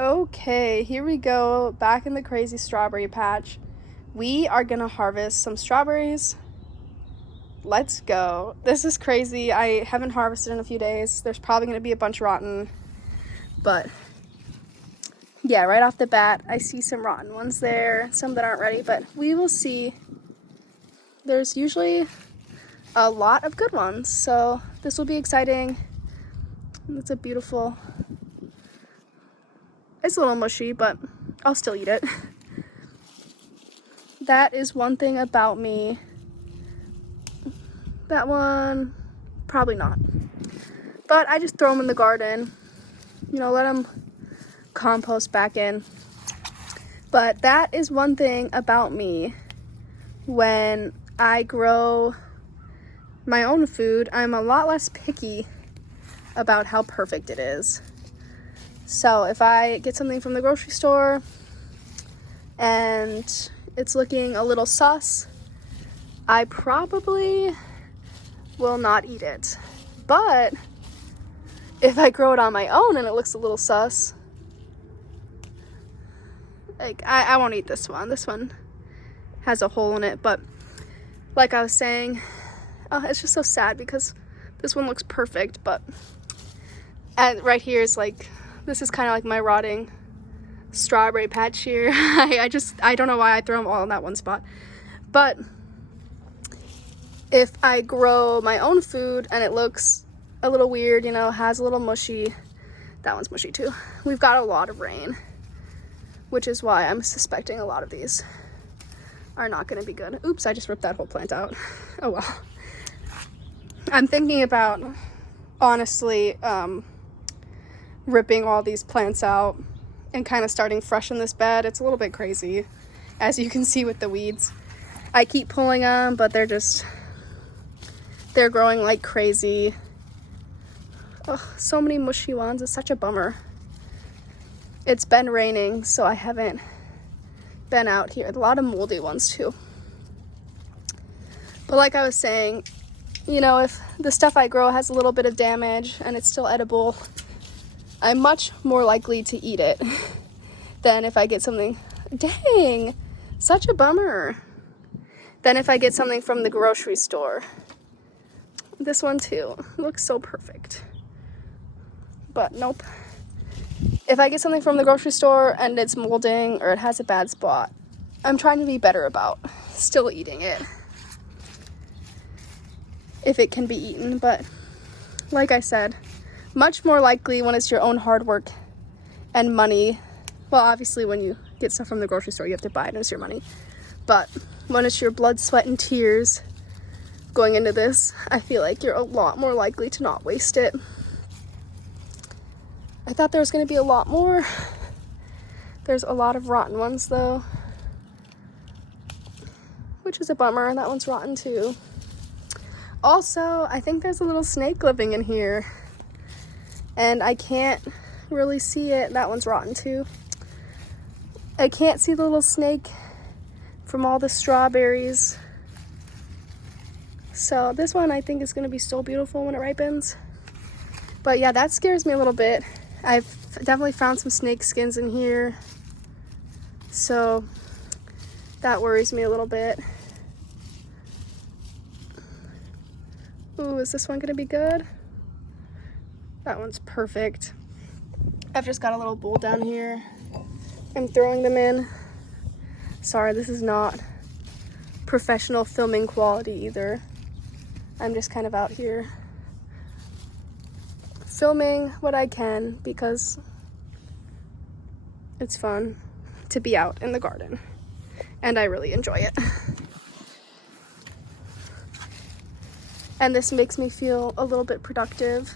Okay, here we go, back in the crazy strawberry patch. We are gonna harvest some strawberries. Let's go. This is crazy. I haven't harvested in a few days. There's probably gonna be a bunch rotten, but yeah, right off the bat, I see some rotten ones there, some that aren't ready, but we will see. There's usually a lot of good ones, so this will be exciting. It's a beautiful, it's a little mushy, but I'll still eat it. That is one thing about me. That one, probably not. But I just throw them in the garden, let them compost back in. But that is one thing about me. When I grow my own food, I'm a lot less picky about how perfect it is. So if I get something from the grocery store and it's looking a little sus, I probably will not eat it. But if I grow it on my own and it looks a little sus, like I won't eat this one. This one has a hole in it, but like I was saying, it's just so sad because this one looks perfect, but right here is like, this is kind of like my rotting strawberry patch here. I don't know why I throw them all in that one spot. But if I grow my own food and it looks a little weird, has a little mushy, that one's mushy too. We've got a lot of rain, which is why I'm suspecting a lot of these are not going to be good. Oops, I just ripped that whole plant out. Oh well. I'm thinking about, honestly, ripping all these plants out and kind of starting fresh in this bed. It's a little bit crazy, as you can see with the weeds. I keep pulling them, but they're growing like crazy. Oh, so many mushy ones. It's such a bummer. It's been raining, so I haven't been out here. A lot of moldy ones too. But like I was saying, if the stuff I grow has a little bit of damage and it's still edible, I'm much more likely to eat it than if I get something, dang, such a bummer, than if I get something from the grocery store. This one too looks so perfect, but nope. If I get something from the grocery store and it's molding or it has a bad spot, I'm trying to be better about still eating it if it can be eaten. But like I said, much more likely when it's your own hard work and money. Well, obviously when you get stuff from the grocery store, you have to buy it and it's your money. But when it's your blood, sweat, and tears going into this, I feel like you're a lot more likely to not waste it. I thought there was going to be a lot more. There's a lot of rotten ones though, which is a bummer. That one's rotten too. Also, I think there's a little snake living in here and I can't really see it. That one's rotten too. I can't see the little snake from all the strawberries. So this one I think is going to be so beautiful when it ripens. But yeah, that scares me a little bit. I've definitely found some snake skins in here, so that worries me a little bit. Ooh, is this one gonna be good? That one's perfect. I've just got a little bowl down here. I'm throwing them in. Sorry, this is not professional filming quality either. I'm just kind of out here filming what I can because it's fun to be out in the garden and I really enjoy it. And this makes me feel a little bit productive.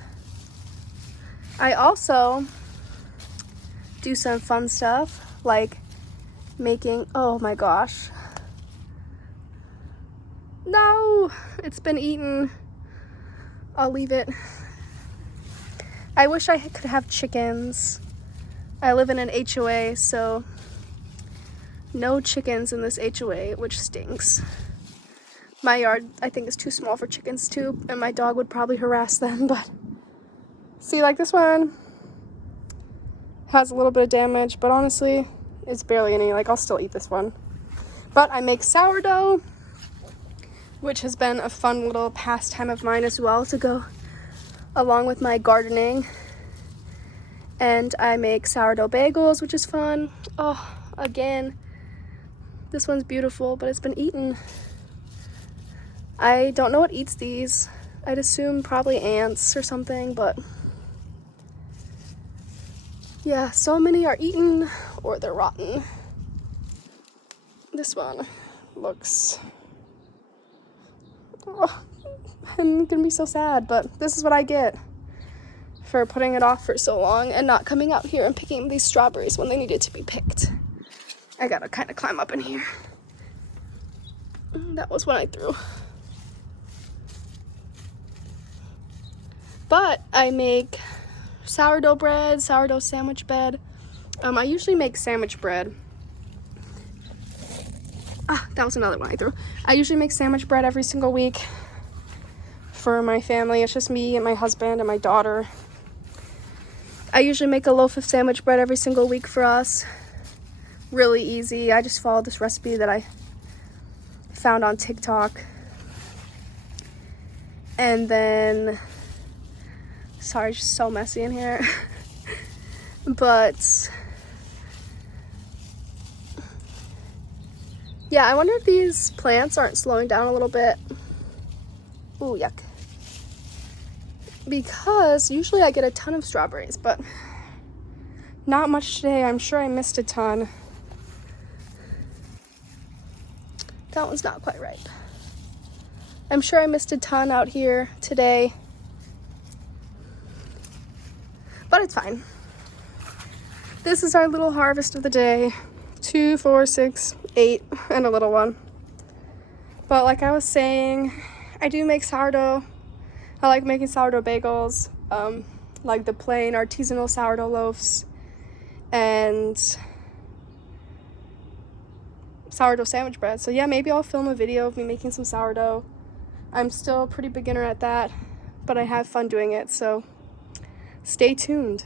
I also do some fun stuff like making, oh my gosh. No, it's been eaten. I'll leave it. I wish I could have chickens. I live in an HOA, so no chickens in this HOA, which stinks. My yard, I think, is too small for chickens too, and my dog would probably harass them, but see, like this one, has a little bit of damage, but honestly, it's barely any. Like, I'll still eat this one. But I make sourdough, which has been a fun little pastime of mine as well to go along with my gardening. And I make sourdough bagels, which is fun. Oh, again, this one's beautiful, but it's been eaten. I don't know what eats these. I'd assume probably ants or something, but yeah, so many are eaten or they're rotten. This one looks, oh, I'm gonna be so sad, but this is what I get for putting it off for so long and not coming out here and picking these strawberries when they needed to be picked. I gotta kind of climb up in here. That was one I threw. But I make sourdough bread, sourdough sandwich bread. I usually make sandwich bread. That was another one I threw. I usually make sandwich bread every single week for my family. It's just me and my husband and my daughter. I usually make a loaf of sandwich bread every single week for us. Really easy. I just followed this recipe that I found on TikTok. And then, sorry, it's just so messy in here. But yeah, I wonder if these plants aren't slowing down a little bit. Ooh, yuck. Because usually I get a ton of strawberries, but not much today. I'm sure I missed a ton. That one's not quite ripe. I'm sure I missed a ton out here today, but it's fine. This is our little harvest of the day. 2, 4, 6, 8, and a little one. But like I was saying, I do make sourdough. I like making sourdough bagels, like the plain artisanal sourdough loaves, and sourdough sandwich bread. So yeah, maybe I'll film a video of me making some sourdough. I'm still a pretty beginner at that, but I have fun doing it, so stay tuned.